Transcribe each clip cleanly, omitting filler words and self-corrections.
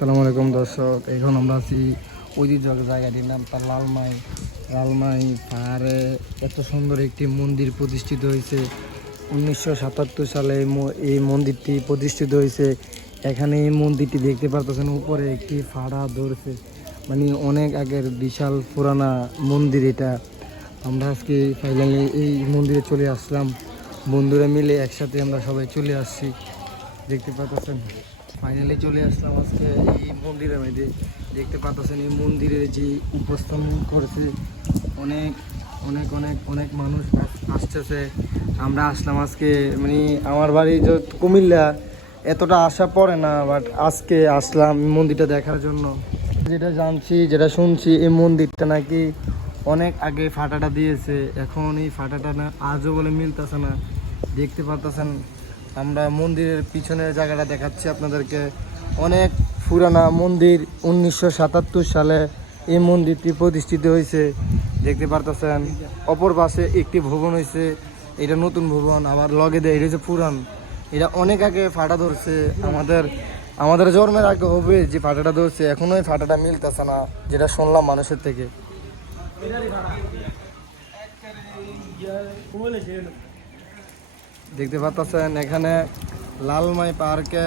আসসালামু আলাইকুম দর্শক, এখন আমরা আছি ঐতিহ্যবাহী জায়গাটির নাম তার লালমাই। লালমাই পাহাড়ে এত সুন্দর একটি মন্দির প্রতিষ্ঠিত হয়েছে। 1977 সালে এই মন্দিরটি প্রতিষ্ঠিত হয়েছে। এখানে এই মন্দিরটি দেখতে পারতেছেন, উপরে একটি ফাড়া ধরছে, মানে অনেক আগের বিশাল পুরানা মন্দির এটা। আমরা আজকে ফাইনালি এই মন্দিরে চলে আসলাম, বন্ধুরা মিলে একসাথে আমরা সবাই চলে আসছি। দেখতে পাচ্ছেন ফাইনালি চলে আসলাম আজকে এই মন্দিরের মধ্যে। দেখতে পাচ্ছেন এই মন্দিরে যে উপস্থাপন করেছে, অনেক অনেক অনেক অনেক মানুষ আসতেছে। আমরা আসলাম আজকে, মানে আমার বাড়ি যে কুমিল্লা, এতটা আশা পড়ে না, বাট আজকে আসলাম মন্দিরটা দেখার জন্য। যেটা জানছি, যেটা শুনছি, এই মন্দিরটা নাকি অনেক আগে ফাটাটা দিয়েছে, এখন এই ফাটাটা না আজও বলে মিলতেছে না। দেখতে পাচ্ছেন আমরা মন্দিরের পিছনের জায়গাটা দেখাচ্ছি আপনাদেরকে, অনেক পুরানা মন্দির। 1977 সালে এই মন্দিরটি প্রতিষ্ঠিত হয়েছে। দেখতে পারতেছেন অপর পাশে একটি ভবন হয়েছে, এটা নতুন ভবন। আবার লগে দেয় এটা হচ্ছে পুরান, এটা অনেক আগে ফাটা ধরছে। আমাদের জন্মের আগে হবে যে ফাটাটা ধরছে, এখনো এই ফাটাটা মিলতেছে না, যেটা শুনলাম মানুষের থেকে। দেখতে পাচ্ছেন এখানে লালমাই পার্কে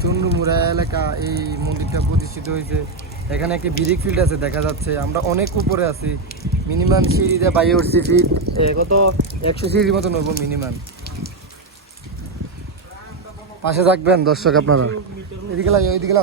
চুন্ডুমুড়া এলাকা এই মন্দিরটা প্রতিষ্ঠিত হয়েছে। এখানে একটি ব্রিক ফিল্ড আছে দেখা যাচ্ছে। আমরা অনেক উপরে আছি, মিনিমাম সিঁড়িতে বাইরে উঠছি ফিট কত 100 সিঁড়ির মতো নেবো মিনিমাম। পাশে থাকবেন দর্শক আপনারা, এদিকে লাগে ওইদিকে